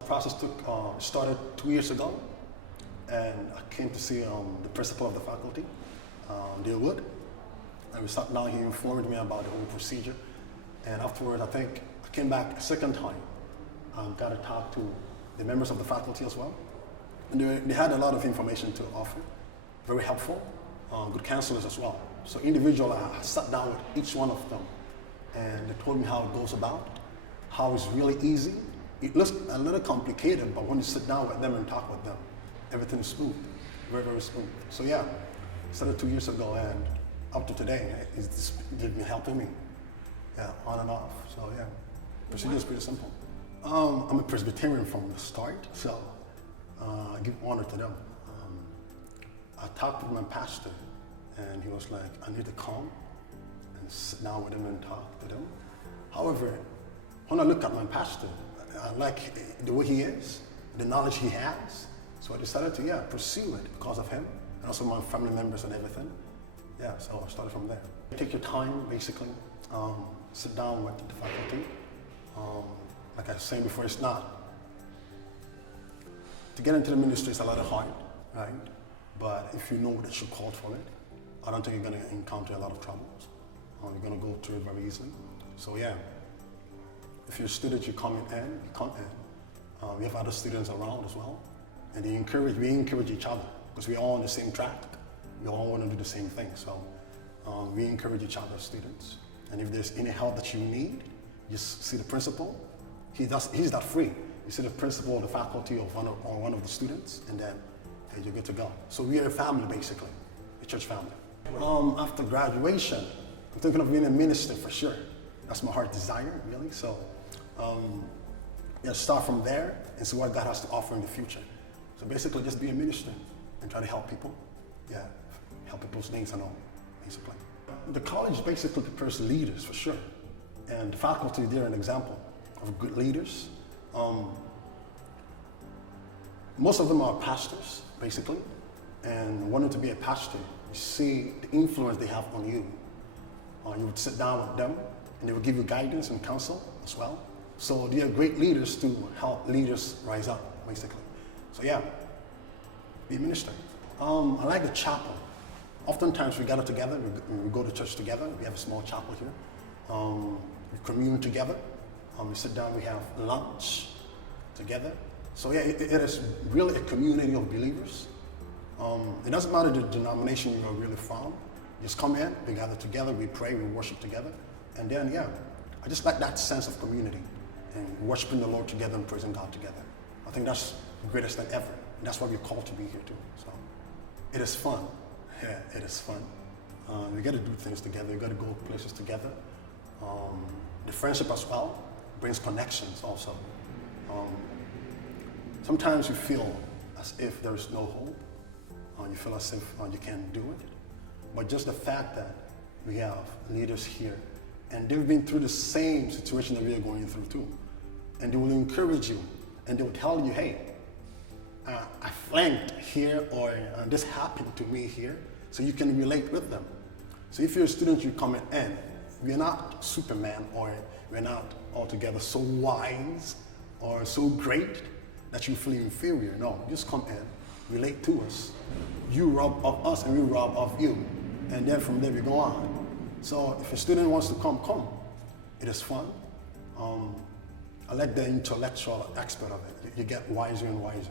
The process started 2 years ago, and I came to see the principal of the faculty, Dear Wood, and we sat down. He informed me about the whole procedure, and afterwards, I think I came back a second time. Got to talk to the members of the faculty as well, and they had a lot of information to offer, very helpful, good counselors as well. So individually, I sat down with each one of them, and they told me how it goes about, how it's really easy. It looks a little complicated, but when you sit down with them and talk with them, everything is smooth, very, very smooth. So yeah, started 2 years ago, and up to today, it's been helping me, yeah, on and off. So yeah, procedure is pretty simple. I'm a Presbyterian from the start, so I give honor to them. I talked with my pastor, and he was like, I need to come and sit down with him and talk to them. However, when I look at my pastor, I like the way he is, the knowledge he has. So I decided to, pursue it because of him, and also my family members and everything. Yeah, so I started from there. Take your time, basically. Sit down with the faculty. Like I was saying before, it's not. To get into the ministry is a lot of hard, right? But if you know that you're called for it, I don't think you're going to encounter a lot of troubles. You're going to go through it very easily. So yeah, if you're a student, you come in. We have other students around as well, and we encourage each other because we're all on the same track. We all want to do the same thing. So we encourage each other, students. And if there's any help that you need, just see the principal. He's that free. You see the principal or the faculty or one of the students, and then hey, you're good to go. So we are a family, basically, a church family. After graduation, I'm thinking of being a minister for sure. That's my heart desire, really. So start from there and see what God has to offer in the future. So basically, just be a minister and try to help people. Yeah, help people's needs and all, basically. The college basically prepares leaders for sure, and the faculty, they're an example of good leaders. Most of them are pastors, basically, and wanting to be a pastor, you see the influence they have on you. You would sit down with them, and they will give you guidance and counsel as well. So they are great leaders to help leaders rise up, basically. So yeah, be a minister. I like the chapel. Oftentimes we gather together, we go to church together. We have a small chapel here. We commune together. We sit down, we have lunch together. So yeah, it is really a community of believers. It doesn't matter the denomination you are really from. Just come in, we gather together, we pray, we worship together. And then, I just like that sense of community and worshiping the Lord together and praising God together. I think that's the greatest thing ever. And that's why we're called to be here too. So it is fun. Yeah, it is fun. We got to do things together. We got to go places together. The friendship as well brings connections also. Sometimes you feel as if there is no hope. You feel as if you can't do it. But just the fact that we have leaders here, and they've been through the same situation that we are going through too. And they will encourage you, and they will tell you, hey, I flanked here, or this happened to me here, so you can relate with them. So if you're a student, you come in, we're not Superman, or we're not altogether so wise or so great that you feel inferior. No, just come in, relate to us. You rob of us and we rob of you. And then from there we go on. So if a student wants to come, come. It is fun. I like the intellectual aspect of it. You get wiser and wiser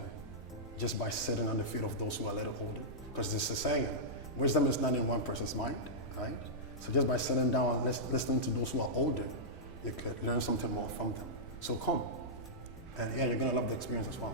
just by sitting on the feet of those who are a little older. Because this is saying, wisdom is not in one person's mind, right? So just by sitting down and listening to those who are older, you could learn something more from them. So come. And yeah, you're gonna love the experience as well.